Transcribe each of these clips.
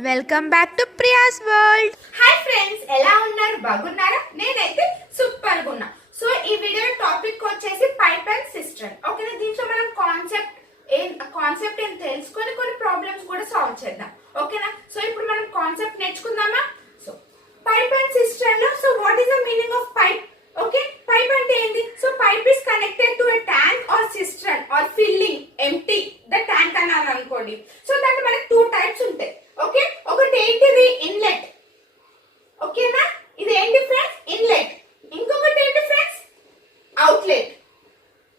Welcome back to Priya's world. Hi friends, ఎలా ఉన్నారు? బాగున్నారా? నేనైతే సూపర్ గా ఉన్నా. సో ఈ వీడియో టాపిక్ వచ్చేసి పైప్ అండ్ సిస్టర్న్. ఓకేనా? దీంట్లో మనం కాన్సెప్ట్ ఏం తెలుసుకొని కొన్ని ప్రాబ్లమ్స్ కూడా సాల్వ్ చేద్దాం. ఓకేనా? సో ఇప్పుడు మనం కాన్సెప్ట్ నేర్చుకుందామా? సో పైప్ అండ్ సిస్టర్న్ లో so what is the meaning of pipe? Okay, pipe అంటే ఏంటి? So pipe is connected to a tank or cistern or filling empty the tank అన్నారు అనుకోండి. సో దాంట్లో మనకి టూ టైప్స్ ఉంటాయి. Okay, ఒకటి ఏంటిది? ఇన్లెట్. ఓకేనా? ఇది ఏంటి ఫ్రెండ్స్? ఇన్లెట్. ఇంకొకటి ఏంటి ఫ్రెండ్స్? అవుట్లెట్.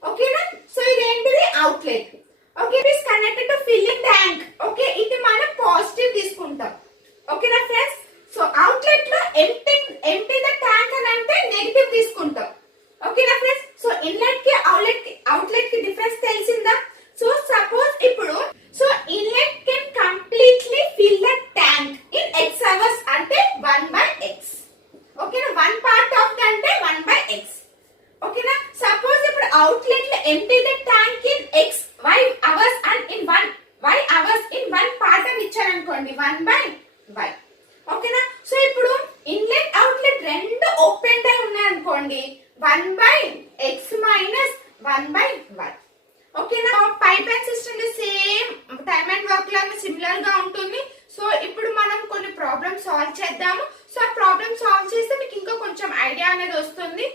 ఓకేనా? సో ఇది ఏంటిది? Outlet. Okay, it is connected to filling tank. Okay, ఇది మనం పాజిటివ్ తీసుకుంటాం. ఓకేనా ఫ్రెండ్స్? సో అవుట్లెట్ లో ఎంప్టీ ద ట్యాంక్ అని అంటే నెగటివ్ తీసుకుంటాం. ఓకేనా ఫ్రెండ్స్? సో ఇన్లెట్ కి అవుట్లెట్ కి డిఫరెన్స్ తెలిసిందా? సో సపోజ్ ఇప్పుడు so inlet can completely fill the tank in x hours అంటే 1/x. ఓకేనా? వన్ పార్ట్ ఆఫ్ ద అంటే 1/x. ఓకేనా? సపోజ్ ఇప్పుడు అవుట్లెట్ లో empty the tank in y hours and in y hours in one part అని ఇచ్చారు అనుకోండి, 1/y. ఓకేనా? సో ఇప్పుడు ఇన్లెట్ అవుట్లెట్ రెండు ఓపెన్ అయి ఉన్నాయి అనుకోండి, 1/x మైనస్ 1/y. ఓకేనా? Pipe and system same time and work లాగా సిమిలర్ గా ఉంటుంది. సో ఇప్పుడు మనం కొన్ని ప్రాబ్లమ్స్ సాల్వ్ చేద్దాము. సో ఆ ప్రాబ్లమ్ సాల్వ్ చేస్తే మీకు ఇంకా కొంచెం ఐడియా అనేది వస్తుంది.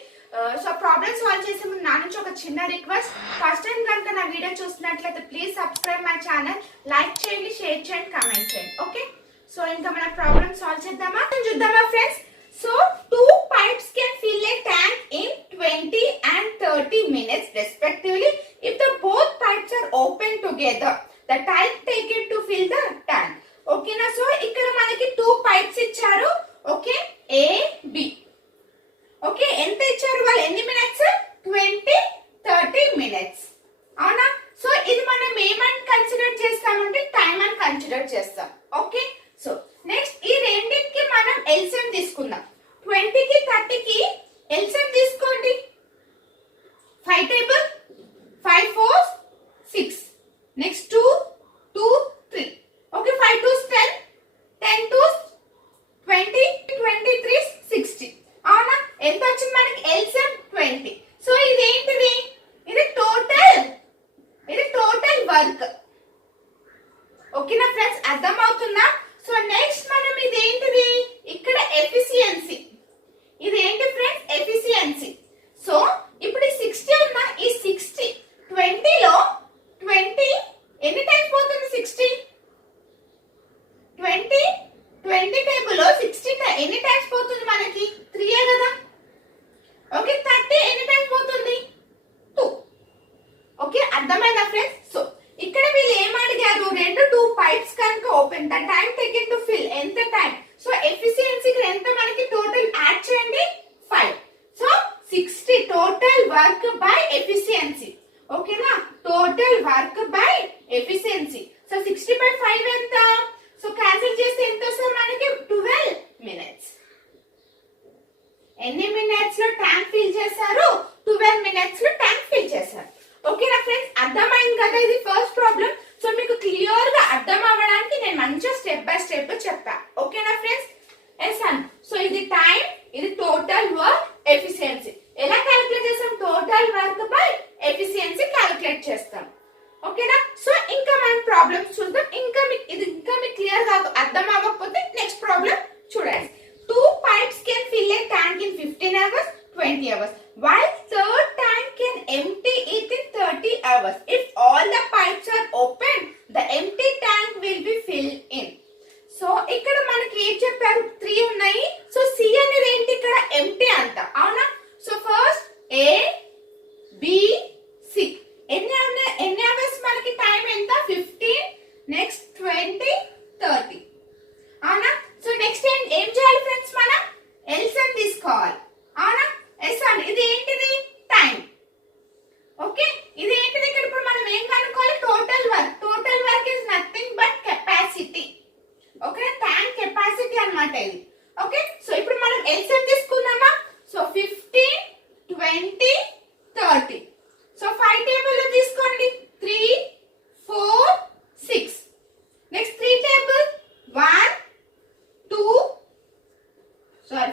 సో ప్రాబ్లమ్ సాల్వ్ చేసే ముందు నా నుంచి ఒక చిన్న రిక్వెస్ట్. ఫస్ట్ టైం కనుక నా వీడియో చూస్తున్నట్లయితే please subscribe my channel, like చేయండి, షేర్ చేయండి, కామెంట్ చేయండి. ఓకే, సో ఇంకా మన ప్రాబ్లమ్ సాల్వ్ చేద్దామా? చూద్దామా friends? So two pipes can fill a tank in 20 and 30 minutes respectively if the both pipes are open together. The time taken to fill the tank. ఓకేనా? So ఇక్కడ మనకి two pipes ఇచ్చారు. Okay, A B. Okay, ఎంత ఇచ్చారు వాళ్ళు? ఎన్ని minutes? 20-30 minutes. అవునా? So ఇది మనం ఏమని కన్సిడర్ చేస్తామంటే టైం అని కన్సిడర్ చేస్తాం. ఓకే, సో నెక్స్ట్ ఈ రెండింటికి మనం ఎల్సిఎం తీసుకుందాం. 20కి 30కి ఎల్సిఎం తీసుకోండి. 5 టేబుల్ 5 4 6. నెక్స్ట్ 2 2 3. ఓకే, 5 2 10 10 2 20 23 60. అవునా? ఎంత వచ్చింది మనకి? ఎల్సిఎం 20. సో ఇది ఏంటిది? ఇది టోటల్ వర్క్. ఓకేనా ఫ్రెండ్స్? అర్థం అవుతుందా? సో నెక్స్ట్ మనం ఇది ఏంటిది? ఇక్కడ ఎఫిషియన్సీ. ఇది ఏంటి ఫ్రెండ్స్? ఎఫిషియన్సీ. సో ఇప్పుడు ఈ 60 ఉన్న ఈ 60 20 లో 20 ఎన్ని టైమ్స్ పోతుంది? 60 20 టేబుల్ లో 60 ఎన్ని టైమ్స్ పోతుంది మనకి? 3 కదా. ఓకే, 30 ఎన్ని టైమ్స్ పోతుంది? 2. ఓకే, అర్థమైందా ఫ్రెండ్స్? సో ఇక్కడ వీళ్ళు ఏం అడిగారు? రెండు 2 పైప్స్ కనుక open, the time taken to fill ఎంత టైం? సో ఎఫిషియన్సీ ఎంత మనకి? టోటల్ యాడ్ చేయండి 5. So 60 total work by efficiency. ఓకేనా? Total work by efficiency. So 60/5 ఎంత? సో క్యాన్సిల్ చేస్తే ఎంత వస్తుంది మనకి? 12 మినిట్స్. ఎన్ని మినిట్స్ లో ట్యాంక్ ఫిల్ చేశారు? 12 మినిట్స్ లో ట్యాంక్ ఫిల్ చేశారు. ఓకేనా ఫ్రెండ్స్? అర్థమైంది కదా? ఇది ఫస్ట్ ప్రాబ్లం. సో మీకు క్లియర్ గా అర్థం అవ్వడానికి నేను మంచిగా స్టెప్ బై స్టెప్ చెప్పా. ఓకేనా ఫ్రెండ్స్? As an. సో ఇది టైం, ఇది టోటల్ వర్క్, ఎఫిషియన్సీ. ఎలా క్యాలిక్యులేట్ చేస్తాం? Total work by efficiency calculate చేస్తాం. ఓకేనా? సో ఇంకా మనం ప్రాబ్లమ్స్ చూద్దాం. ఇంకా మీకు క్లియర్ గా అర్థం అవ్వకపోతే నెక్స్ట్ ప్రాబ్లం చూడండి. 2 pipes can fill a tank in 15 hours, 20 hours, while third tank can empty it in 30 hours. If all the pipes are open, the empty tank will be filled in. So ఇక్కడ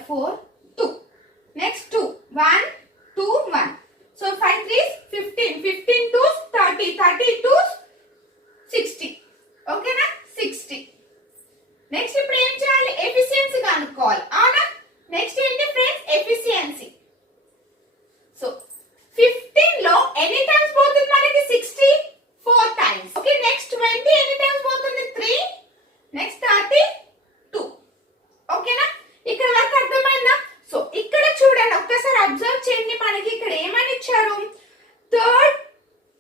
4, 2. Next 2, 1, 2, 1. So 5 3s 15, 15 2s 30, 30 2s 60. ఓకేనా 60. Next ఇప్పుడు ఏం చేయాలి, efficiency కనుక్కోవాలి. అవునా, next ఏంటి friends, efficiency. So 15 లో ఎన్ని టైమ్స్ పోతుంది మనకి, 60 4 టైమ్స్. ఓకే, నెక్స్ట్ 20 ఎన్ని టైమ్స్ పోతుంది, 3. నెక్స్ట్ 30 2. ఓకేనా, ఇక్కడ వరకు అర్థమైందా? సో ఇక్కడ చూడండి, ఒక్కసారి అబ్జర్వ్ చేయండి. మనకి ఇక్కడ ఏమని ఇచ్చారు, third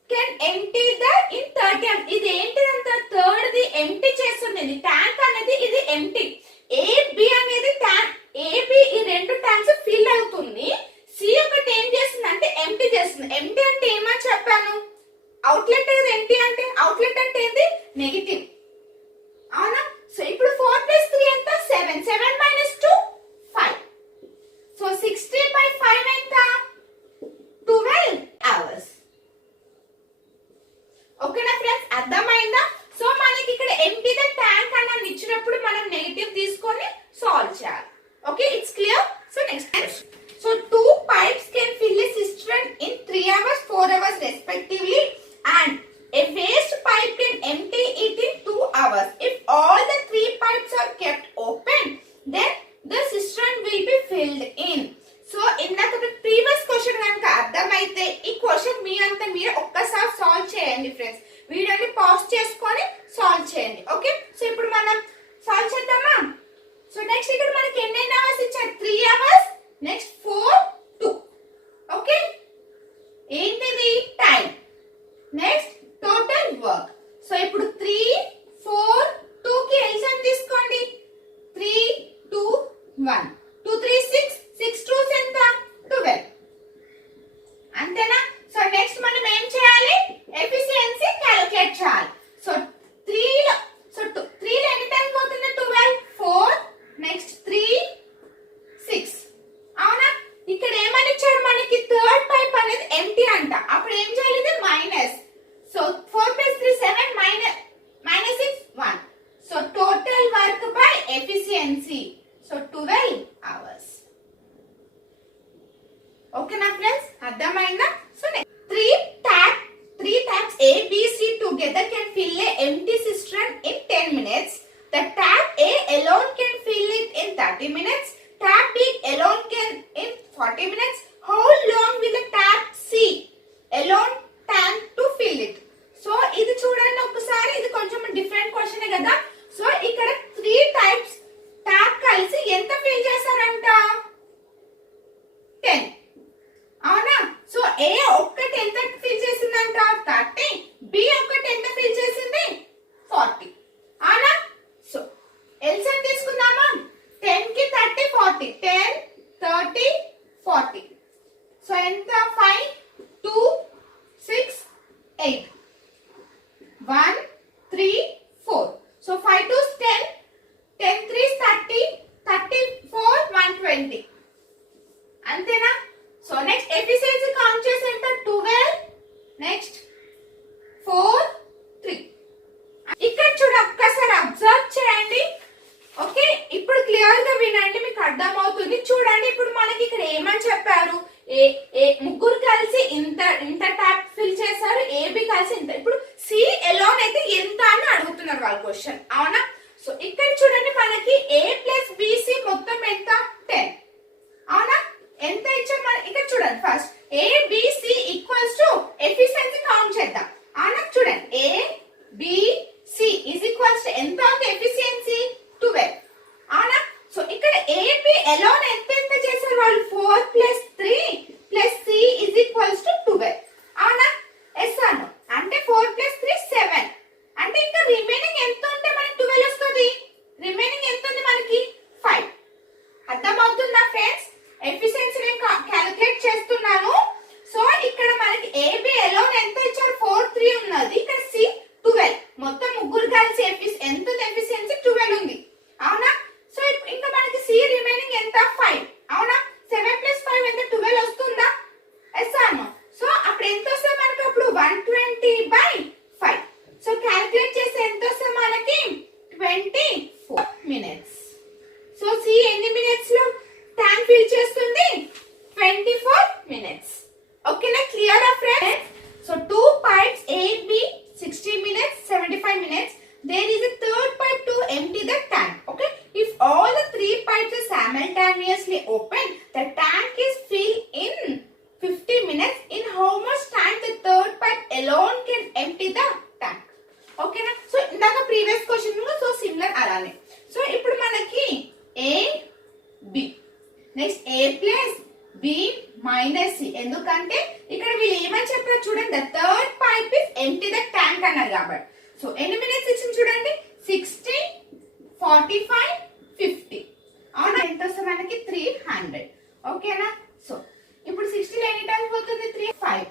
can empty the in 30. ఇది ఏంటిదంతా, థర్డ్ ది ఎంటీ చేస్తుంది. ట్యాంక్ అనేది ఇది ఎంటీ. ఏ బి అనేది ట్యాంక్, ఏ బి ఈ రెండు ట్యాంక్స్ ఫిల్ అవుతుంది. సి ఒకటి ఏం చేస్తుంది అంటే ఎంటీ చేస్తుంది. ఎంటీ అంటే ఏమని చెప్పాను, అవుట్లెట్ కదా. ఎంటీ అంటే అవుట్లెట్ అంటే ఏంటి, నెగటివ్. అవునా, సో ఇప్పుడు 4 + 3 ఎంత, 7. 7 - 2 5. సో 60/5 ఎంత, 12 hours. ఓకేనా ఫ్రెండ్స్, అర్థమైందా? సో మనకి ఇక్కడ ఎంటీ ద ట్యాంక్ అని ఇచ్చినప్పుడు మనం నెగటివ్ తీసుకొని సాల్వ్ చేయాలి. Okay, it's clear. So next, so 2 pipes can fill a cistern in 3 hours, 4 hours respectively, and a waste pipe can empty it in 2 hours. If all the 3 pipes are kept open, then the cistern will be filled in. So ఇందాక previous question కనుక అర్థమైతే ఈ question మీ అంతా మీరు ఒక్కసారి solve చేయండి friends. వీడియోని pause చేసుకొని సాల్వ్ చేయండి. ఓకే, సో ఇప్పుడు మనం సాల్వ్ చేద్దామా? సో నెక్స్ట్ ఇక్కడ మనకి ఎన్ని అవర్స్ ఇచ్చారు, 3 hours. నెక్స్ట్ 4 2. ఓకే, ఏంటిది time. Next total work. So ఇప్పుడు 3 4 2 కి ఎల్సిఎం తీసుకోండి. 3 2 1. 2 3 6, 6 2s ఎంత, 12. అంతేనా? సో నెక్స్ట్ మనం ఏం చేయాలి, ఎఫిషియన్సీ క్యాలిక్యులేట్ చేయాలి. సో 3 లో, సో 3 లో ఎన్ని టైమ్స్ పోతుంది, 12 4. నెక్స్ట్ 3 6. అవునా, ఇక్కడ ఏమని ఇచ్చాడు మనకి, థర్డ్ పైప్ అనేది ఎంటీ అంట. అప్పుడు ఏం చేయాలి, ఇది minus. So 4 + 3 7 -6 1. So total work by efficiency, so 12 hours. ఓకేనా ఫ్రెండ్స్, అర్థమైందా? So three taps A, B, C together can fill a empty cistern in 10 minutes. The tap A alone can fill it in 30 minutes. Tap B alone can in 40 minutes. How long will the tap C alone take to fill it? So ఇది చూడండి ఒకసారి, ఇది కొంచెం different question కదా. So ఇక్కడ 3 types tap కలిసి ఎంత fill చేశారంట, 10. అవునా, సో ఏ ఒక్కటి ఎంత ఫిల్ చేసిందంట, 30. బి ఒక్కటి ఎంత ఫిల్ చేసింది, 40. అవునా, సో ఎల్సిఎం తీసుకుందామా, 10 కి 30 40. 10 30 40. సో ఎంత, 5 2 6 8. 1 3 4. So 5 2s 10, 10 3s 30, 34 120. అంతేనా? సో నెక్స్ట్ ఎఫిషియన్సీ కౌంట్ చేసి ఎంత, 12. నెక్స్ట్ 4 3. ఇక్కడ చూడ ఒక్కసారి అబ్జర్వ్ చేయండి. ఓకే, ఇప్పుడు క్లియర్ గా వినండి, మీకు అర్థమవుతుంది. చూడండి, ఇప్పుడు మనకి ఇక్కడ ఏమని చెప్పారు, ముగ్గురు కలిసి ఇంత ట్యాప్ ఫిల్ చేశారు, ఏబి కలిసి ఇంత. ఇప్పుడు సి ఎలోన్ అయితే ఎంత అని అడుగుతున్నారు వాళ్ళు క్వశ్చన్. అవునా, సో ఇక్కడ చూడండి మనకి A + BC మొత్తం ఎంత, 10. అవునా, ఎంత ఇచ్చారు మన, ఇక్కడ చూడండి ఫస్ట్ ABC = ఎఫిషియన్సీ కౌంట్ చేద్దాం. అవునా, చూడండి ABC = ఎంత ఉంది ఎఫిషియన్సీ, 12. అవునా, సో ఇక్కడ AB ఎలోన్ ఎంత చేశారు వాళ్ళు, 4 + 3 + C = 12. అవునా, ఎస్ అను అంటే 4 + 3 7. అంటే ఇంకా రిమైనింగ్ ఎంత ఉంటే మనకి 12 వస్తుంది. రిమైనింగ్ ఎంత ఉంది మనకి, 5. అర్థమవుతుందా ఫ్రెండ్స్? ఎఫిషియన్సీ నేను క్యాలిక్యులేట్ చేస్తున్నాను. సో ఇక్కడ మనకి AB ఎలోన్ ఎంత ఇచ్చారు, 4 3 ఉన్నది. ఇక్కడ C 12. మొత్తం ముగ్గురు కలిసి ఎంత ఎఫిషియన్సీ, 12 ఉంది. అవునా, సో ఇంకా మనకి C రిమైనింగ్ ఎంత, 5. అవునా, 7 + 5 ఎంత, 12 వస్తుందా, ఎస్ అను. సో అప్పుడు ఎంత వస్తుంది మనకి, అప్పుడు 120/5. సో క్యాలిక్యులేట్ చేస్తే ఎంత వస్తుంది మనకి, 24 minutes. సో C ఎన్ని మినిట్స్ లో ఎందుకంటే ఇక్కడ వీళ్ళు ఏమని చెప్పారు చూడండి, the third pipe is empty the tank అన్నారు కాబట్టి. సో ఎన్ని మినిట్స్ ఇచ్చింది చూడండి, 60, 45, 50. అవునా, ఎంత వస్తుంది మనకి 300. ఓకేనా. సో ఇప్పుడు 60 లో ఎన్ని టైమ్స్ పోతుంది, 3, 5.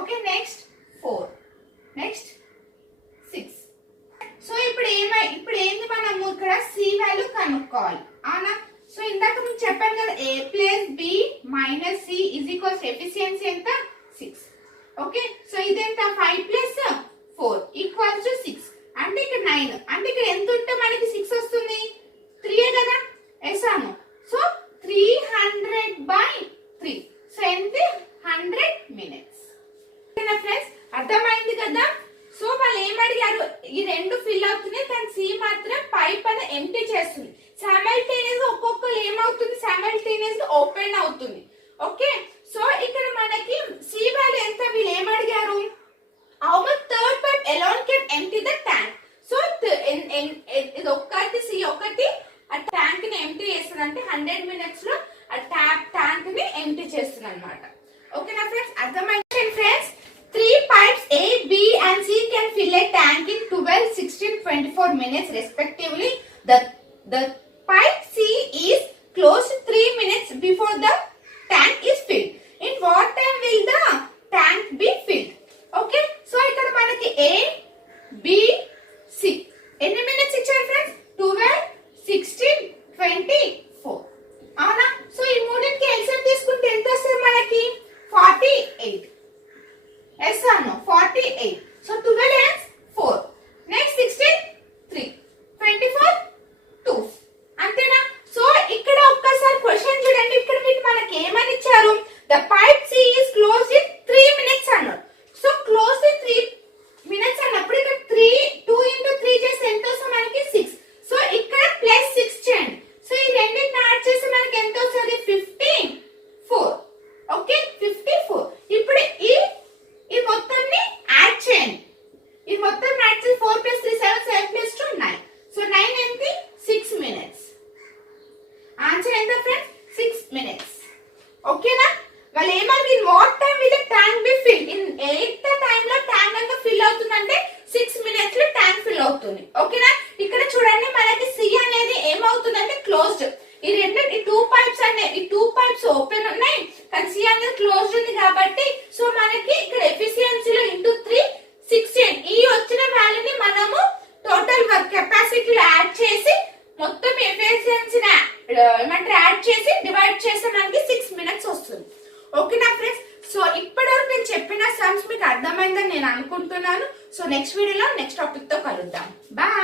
Okay, next 4, next 6. సో ఇప్పుడు ఏంది మనము ఇక్కడ సి వాల్యూ కనుక్కోవాలి. అవునా. సో ఇందాక మీకు చెప్పాను కదా, a plus b minus c is equals efficiency ఎంత 6. ఓకే, సో ఇదెంత 5 ప్లస్ 4 ఈక్వల్స్ టు 6. అంటే ఇక్కడ 9. అంటే ఇక్కడ ఎంత ఉంటే మనకి 6 వస్తుంది, 3 కదా వేసాము. సో 300/3. సో ఎంత, 100 మినిట్స్. ఫ్రెండ్స్ అర్థమైంది కదా. సో వాళ్ళు ఏం అడిగారు, ఈ రెండు ఫిల్ అవుతున్నాయి కానీ సి మాత్రం పైప్ అని ఎంటీ చేస్తుంది. సైమల్టేనియస్ గా ఒక్కొక్కరు ఏమవుతుంది, సైమల్టేనియస్ గా ఓపెన్ అవుతుంది. ఓకే, సో ఇక్కడ మనకి సి వాల్యూ ఎంత, వీళ్ళు ఏం అడిగారు, how much third pipe alone can empty the tank. So ఇది ఒక్కటి సి ఒకటి ఆ ట్యాంక్ ని ఎంటీ చేస్తుంది, అంటే 100 మినిట్స్ లో ఆ ట్యాంక్ ని ఎంటీ చేస్తుంది అనమాట. ఓకేనా ఫ్రెండ్స్, అర్థమైంది friends. 3 pipes A, B and C can fill a tank in 12, 16, 24 minutes respectively. The pipe C is closed 3 minutes before the tank is filled. In what time will the tank be filled? Okay, so ఇక్కడ మనకి A, B, C ఎన్ని minutes ఇచ్చారు friends, 12, 16, 24. అవునా. So ఈ మూడింటికి LCM తీసుకుంటే ఎంత వస్తుంది మనకి, 48. Yes or no? 48. So 12 and 4. Next 16, 3. 24, 2. అంతేనా. సో ఇక్కడ ఒక్కసారి క్వశ్చన్ చూడండి, ఇక్కడ వీటి మనకి ఏమని ఇచ్చారు, the pipe C is close in 3 minutes అన్నారు. సో క్లోజ్ ఇన్ 3 minutes అన్నప్పుడు ఇక్కడ 2 into 3 చేస్తే ఎంత వస్తుంది మనకి 6. సో ఇక్కడ ప్లస్ 6 చేయండి. సో ఈ రెండింటిని యాడ్ చేస్తే మనకి ఎంత వస్తుంది, 54. ఓకే, 54. ఇప్పుడు ఈ మొత్తాన్ని యాడ్ చేయండి. ఈ మొత్తం యాడ్ చేసి 4 + 3 7 7 + 2 9. సో 9 ఎంత, 6 minutes. ఆన్సర్ ఎంత ఫ్రెండ్స్, 6 minutes. ఓకేనా. వాళ్ళు ఏమని, what time will the tank be fill, in 8th time లో ట్యాంక్ అంతా ఫిల్ అవుతుందంటే 6 minutes లో ట్యాంక్ ఫిల్ అవుతుంది. ఓకేనా. ఇక్కడ చూడండి మనకి సి అనేది ఏమవుతుందంటే క్లోజ్డ్. ఈ 2 పైప్స్ అనే, ఈ 2 పైప్స్ ఓపెన్ ఉన్నాయి కానీ సి అనేది క్లోజ్డ్ ఉంది కాబట్టి, సో మనకి ఇక్కడ ఎఫిషియన్సీలో ఇంటూ 3, 16 ఈ వచ్చిన వాల్యూని మనము టోటల్ వర్క్ కెపాసిటీలో యాడ్ చేసి మొత్తం ఎఫిషియన్సీని ఏమంటారు యాడ్ చేసి డివైడ్ చేస్తే మనకి 6 minutes వస్తుంది. ఓకేనా ఫ్రెండ్స్. సో ఇప్పటివరకు నేను చెప్పిన సమ్స్ మీకు అర్థమైందని నేను అనుకుంటున్నాను. సో నెక్స్ట్ వీడియోలో నెక్స్ట్ టాపిక్ తో కలుద్దాం. బాయ్.